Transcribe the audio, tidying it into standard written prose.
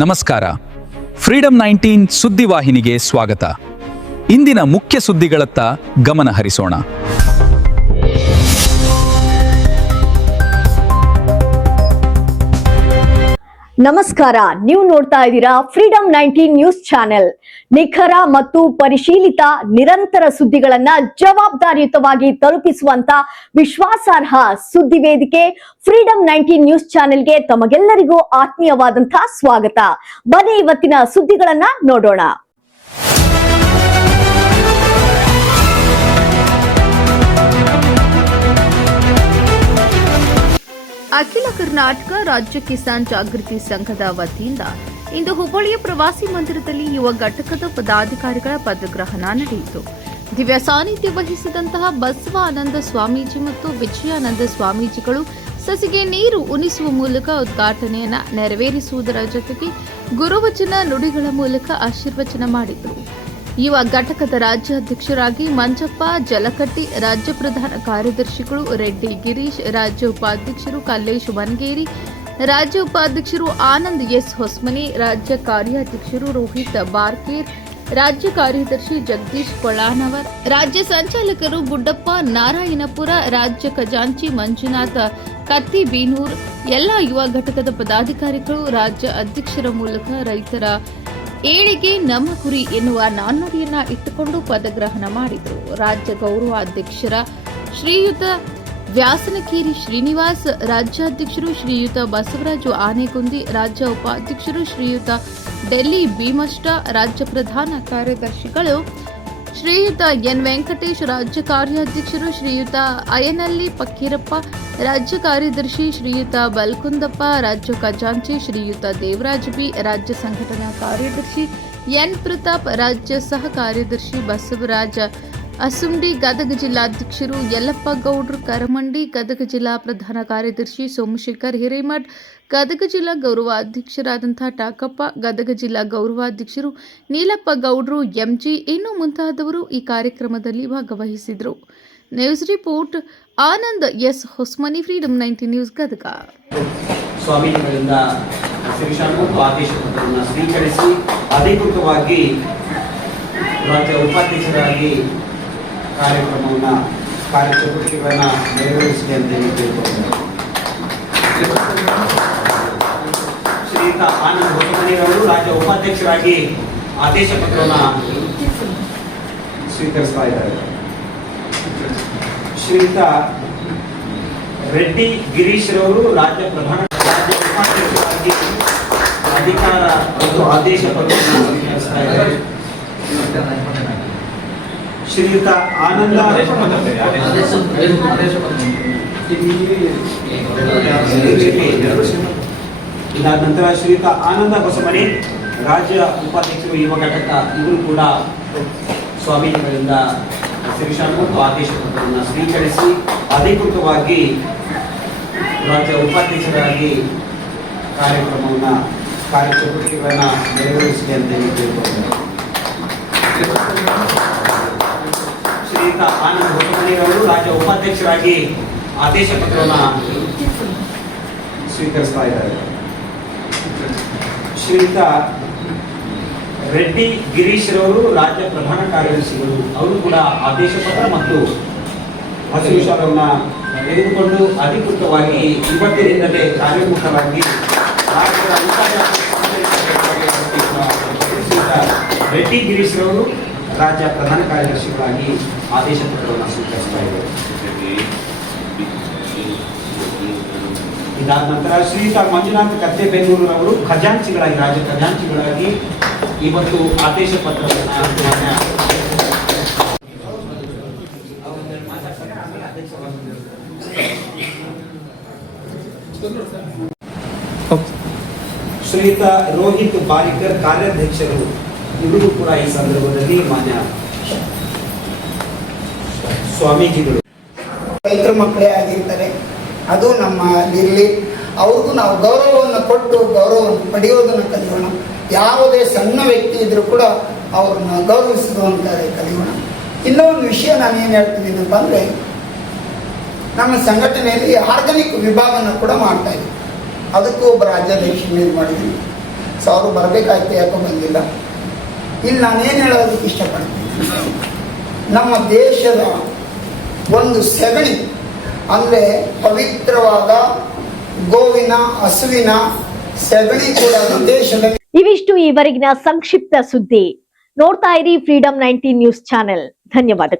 ನಮಸ್ಕಾರ. ಫ್ರೀಡಂ 19 ಸುದ್ದಿವಾಹಿನಿಗೆ ಸ್ವಾಗತ. ಇಂದಿನ ಮುಖ್ಯ ಸುದ್ದಿಗಳತ್ತ ಗಮನ ಹರಿಸೋಣ. ನಮಸ್ಕಾರ, ನೀವು ನೋಡ್ತಾ ಇದ್ದೀರಾ ಫ್ರೀಡಂ 19 ನ್ಯೂಸ್ ಚಾನೆಲ್. ನಿಖರ ಮತ್ತು ಪರಿಶೀಲಿತ ನಿರಂತರ ಸುದ್ದಿಗಳನ್ನ ಜವಾಬ್ದಾರಿಯುತವಾಗಿ ತಲುಪಿಸುವಂತ ವಿಶ್ವಾಸಾರ್ಹ ಸುದ್ದಿ ವೇದಿಕೆ ಫ್ರೀಡಂ 19 ನ್ಯೂಸ್ ಚಾನೆಲ್ಗೆ ತಮಗೆಲ್ಲರಿಗೂ ಆತ್ಮೀಯವಾದಂತಹ ಸ್ವಾಗತ. ಬನ್ನಿ ಇವತ್ತಿನ ಸುದ್ದಿಗಳನ್ನ ನೋಡೋಣ. ಅಖಿಲ ಕರ್ನಾಟಕ ರಾಜ್ಯ ಕಿಸಾನ್ ಜಾಗೃತಿ ಸಂಘದ ವತಿಯಿಂದ ಇಂದು ಹುಬ್ಬಳ್ಳಿಯ ಪ್ರವಾಸಿ ಮಂದಿರದಲ್ಲಿ ಯುವ ಘಟಕದ ಪದಾಧಿಕಾರಿಗಳ ಪದಗ್ರಹಣ ನಡೆಯಿತು. ದಿವ್ಯ ಸಾನ್ನಿಧ್ಯ ವಹಿಸಿದಂತಹ ಬಸವಾನಂದ ಸ್ವಾಮೀಜಿ ಮತ್ತು ವಿಜಯಾನಂದ ಸ್ವಾಮೀಜಿಗಳು ಸಸಿಗೆ ನೀರು ಉಣಿಸುವ ಮೂಲಕ ಉದ್ಘಾಟನೆಯನ್ನು ನೆರವೇರಿಸುವುದರ ಜೊತೆಗೆ ಗುರುವಚನ ನುಡಿಗಳ ಮೂಲಕ ಆಶೀರ್ವಚನ ಮಾಡಿದರು. ಯುವ ಘಟಕದ ರಾಜ್ಯ ಅಧ್ಯಕ್ಷರಾಗಿ ಮಂಜಪ್ಪ ಜಲಕಟ್ಟಿ, ರಾಜ್ಯ ಪ್ರಧಾನ ಕಾರ್ಯದರ್ಶಿಗಳು ರೆಡ್ಡಿ ಗಿರೀಶ್, ರಾಜ್ಯ ಉಪಾಧ್ಯಕ್ಷರು ಕಲ್ಲೇಶ್ ವನಗೇರಿ, ರಾಜ್ಯ ಉಪಾಧ್ಯಕ್ಷರು ಆನಂದ್ ಎಸ್ ಹೊಸ್ಮನಿ, ರಾಜ್ಯ ಕಾರ್ಯಾಧ್ಯಕ್ಷರು ರೋಹಿತ್ ಬಾರ್ಕೇರ್, ರಾಜ್ಯ ಕಾರ್ಯದರ್ಶಿ ಜಗದೀಶ್ ಕೊಳ್ಳಾನವರ್, ರಾಜ್ಯ ಸಂಚಾಲಕರು ಗುಡ್ಡಪ್ಪ ನಾರಾಯಣಪುರ, ರಾಜ್ಯ ಖಜಾಂಚಿ ಮಂಜುನಾಥ್ ಕತ್ತಿಬೀನೂರ್, ಎಲ್ಲ ಯುವ ಘಟಕದ ಪದಾಧಿಕಾರಿಗಳು ರಾಜ್ಯ ಅಧ್ಯಕ್ಷರ ಮೂಲಕ ರೈತರ ಏಳಿಗೆ ನಮ್ಮ ಗುರಿ ಎನ್ನುವ ನಾಣ್ಣುಡಿಯನ್ನ ಇಟ್ಟುಕೊಂಡು ಪದಗ್ರಹಣ ಮಾಡಿದರು. ರಾಜ್ಯ ಗೌರವಾಧ್ಯಕ್ಷರ ಶ್ರೀಯುತ ವ್ಯಾಸನಕೇರಿ ಶ್ರೀನಿವಾಸ್, ರಾಜ್ಯಾಧ್ಯಕ್ಷರು ಶ್ರೀಯುತ ಬಸವರಾಜು ಆನೆಗುಂದಿ, ರಾಜ್ಯ ಉಪಾಧ್ಯಕ್ಷರು ಶ್ರೀಯುತ ಡೆಲ್ಲಿ ಭೀಮಷ್ಟ, ರಾಜ್ಯ ಪ್ರಧಾನ ಕಾರ್ಯದರ್ಶಿಗಳು ಶ್ರೀಯುತ ಎನ್ ವೆಂಕಟೇಶ್, ರಾಜ್ಯ ಕಾರ್ಯಾಧ್ಯಕ್ಷರು ಶ್ರೀಯುತ ಅಯ್ಯನಹಳ್ಳಿ ಫಕೀರಪ್ಪ, ರಾಜ್ಯ ಕಾರ್ಯದರ್ಶಿ ಶ್ರೀಯುತ ಬಲ್ಕುಂದಪ್ಪ, ರಾಜ್ಯ ಖಜಾಂಚಿ ಶ್ರೀಯುತ ದೇವರಾಜ್ ಬಿ, ರಾಜ್ಯ ಸಂಘಟನಾ ಕಾರ್ಯದರ್ಶಿ ಎನ್ ಪ್ರತಾಪ್, ರಾಜ್ಯ ಸಹ ಕಾರ್ಯದರ್ಶಿ ಬಸವರಾಜ ಅಸುಂಡಿ, ಗದಗ ಜಿಲ್ಲಾಧ್ಯಕ್ಷರು ಯಲ್ಲಪ್ಪ ಗೌಡ್ರು ಕರಮಂಡಿ, ಗದಗ ಜಿಲ್ಲಾ ಪ್ರಧಾನ ಕಾರ್ಯದರ್ಶಿ ಸೋಮಶೇಖರ್ ಹಿರೇಮಠ್, ಗದಗ ಜಿಲ್ಲಾ ಗೌರವಾಧ್ಯಕ್ಷರಾದಂತಹ ಟಾಕಪ್ಪ, ಗದಗ ಜಿಲ್ಲಾ ಗೌರವಾಧ್ಯಕ್ಷರು ನೀಲಪ್ಪ ಗೌಡ್ರು ಎಂಜಿ, ಇನ್ನು ಮುಂತಾದವರು ಈ ಕಾರ್ಯಕ್ರಮದಲ್ಲಿ ಭಾಗವಹಿಸಿದರು. News report Anand S Hosmani, freedom 19 news, Gadag. ಸ್ವಾಮೀಜಿಗಳಿಂದ ಮತ್ತು ಆದೇಶ ಪತ್ರವನ್ನು ಸ್ವೀಕರಿಸಿ ಅಧಿಕೃತವಾಗಿ ರಾಜ್ಯ ಉಪಾಧ್ಯಕ್ಷರಾಗಿ ಕಾರ್ಯಕ್ರಮವನ್ನು ಕಾರ್ಯಚಟುವಟಿಕೆಗಳನ್ನು ನೆರವೇರಿಸಿದೆ ಅಂತ ಕೇಳಿಕೊಂಡಿದ್ದಾರೆ. ಶ್ರೀಯುತ ಆನಂದ್ ಹೊಸಮನಿಯವರು ರಾಜ್ಯ ಉಪಾಧ್ಯಕ್ಷರಾಗಿ ಆದೇಶ ಪತ್ರವನ್ನು ಸ್ವೀಕರಿಸ್ತಾ ಇದ್ದಾರೆ. ಶ್ರೀಯುತ ರೆಡ್ಡಿ ಗಿರೀಶ್ ರವರು ರಾಜ್ಯ ಉಪಾಧ್ಯಕ್ಷರಾಗಿ ಅಧಿಕಾರ ಮತ್ತು ಆದೇಶ ಪತ್ರವನ್ನು ಸ್ವೀಕರಿಸ್ತಾ ಇದ್ದಾರೆ. ಶ್ರೀಯುತ ಆನಂದ ಇದಾದ ನಂತರ ಶ್ರೀಯುತ ಆನಂದ ಹೊಸಮನಿ ರಾಜ್ಯ ಉಪಾಧ್ಯಕ್ಷರು ಯುವ ಘಟಕ, ಇವರು ಕೂಡ ಸ್ವಾಮೀಜಿಗಳಿಂದ ಮತ್ತು ಆದೇಶ ಪತ್ರವನ್ನು ಸ್ವೀಕರಿಸಿ ಅಧಿಕೃತವಾಗಿ ರಾಜ್ಯ ಉಪಾಧ್ಯಕ್ಷರಾಗಿ ಕಾರ್ಯಕ್ರಮವನ್ನು ಕಾರ್ಯಚಟುವಟಿಕೆಗಳನ್ನು ನೆರವೇರಿಸಿದೆ ಅಂತ ಕೇಳಿಕೊಂಡಿದ್ದಾರೆ. ಶ್ರೀಯುತ ಆನಂದ್ ಹೊಸಮನಿಯವರು ರಾಜ್ಯ ಉಪಾಧ್ಯಕ್ಷರಾಗಿ ಆದೇಶ ಪತ್ರವನ್ನು ಸ್ವೀಕರಿಸ್ತಾ ಇದ್ದಾರೆ. ಶ್ರೀಯುತ ರೆಡ್ಡಿ ಗಿರೀಶ್ ರವರು ರಾಜ್ಯ ಪ್ರಧಾನ ಕಾರ್ಯದರ್ಶಿಗಳು, ಅವರು ಕೂಡ ಆದೇಶ ಪತ್ರ ಮತ್ತು ಹಸಿರು ಶಾಲವನ್ನು ತೆಗೆದುಕೊಂಡು ಅಧಿಕೃತವಾಗಿ ಇವತ್ತಿನಿಂದಲೇ ಕಾರ್ಯೋನ್ಮುಖರಾಗಿ ರೆಡ್ಡಿ ಗಿರೀಶ್ ರವರು ರಾಜ್ಯ ಪ್ರಧಾನ ಕಾರ್ಯದರ್ಶಿಗಳಾಗಿ ಆದೇಶ ಪತ್ರವನ್ನು ಸ್ವೀಕರಿಸ್ತಾ ಇದ್ದಾರೆ. ಇದಾದ ನಂತರ ಶ್ರೀಯುತ ಮಂಜುನಾಥ್ ಕತ್ತೆಬೆನ್ನೂರು ಅವರು ಖಜಾಂಚಿಗಳಾಗಿ ರಾಜ್ಯ ಖಜಾಂಚಿಗಳಾಗಿ ಇವತ್ತು ಆದೇಶ ಪತ್ರವನ್ನು ಶ್ರೀಯುತ ರೋಹಿತ್ ಬಾರಿಕರ್ ಕಾರ್ಯಾಧ್ಯಕ್ಷರು, ಇವರು ಕೂಡ ಈ ಸಂದರ್ಭದಲ್ಲಿ ಮಾನ್ಯ ಸ್ವಾಮೀಜಿಗಳು ರೈತರ ಮಕ್ಕಳೇ ಆಗಿರ್ತಾರೆ. ಅದು ನಮ್ಮ ಇಲ್ಲಿ ಅವ್ರಿಗೂ ನಾವು ಗೌರವವನ್ನು ಕೊಟ್ಟು ಗೌರವವನ್ನು ಪಡೆಯೋದನ್ನು ಕಲಿಯೋಣ. ಯಾವುದೇ ಸಣ್ಣ ವ್ಯಕ್ತಿ ಇದ್ರೂ ಕೂಡ ಅವ್ರನ್ನ ಗೌರವಿಸುವಂತ ಕಲಿಯೋಣ. ಇನ್ನೊಂದು ವಿಷಯ ನಾನು ಏನು ಹೇಳ್ತಿದ್ದೀನಿ ಅಂತಂದರೆ, ನಮ್ಮ ಸಂಘಟನೆಯಲ್ಲಿ ಆರ್ಗಾನಿಕ್ ವಿಭಾಗನ ಕೂಡ ಮಾಡ್ತಾ ಇದ್ದೀವಿ. ಅದಕ್ಕೂ ಒಬ್ಬ ರಾಜ್ಯಾಧ್ಯಕ್ಷ ಮಾಡಿದ್ವಿ. ಸೊ ಅವರು ಬರಬೇಕಾಯ್ತು, ಯಾಕೋ ಬಂದಿಲ್ಲ. ಇಲ್ಲಿ ನಾನೇನು ಹೇಳೋದಕ್ಕೆ ಇಷ್ಟಪಡ್ತೀನಿ, ನಮ್ಮ ದೇಶದ ಒಂದು ಸಗಣಿ ಅಂದರೆ ಪವಿತ್ರವಾದ ಗೋವಿನ ಹಸುವಿನ ಸಗಣಿ ಕೂಡ ದೇಶದಲ್ಲಿ. ಇವಿಷ್ಟು ಈವರೆಗಿನ ಸಂಕ್ಷಿಪ್ತ ಸುದ್ದಿ. ನೋಡ್ತಾ ಇರಿ ಫ್ರೀಡಂ 19 ನ್ಯೂಸ್ ಚಾನೆಲ್. ಧನ್ಯವಾದ.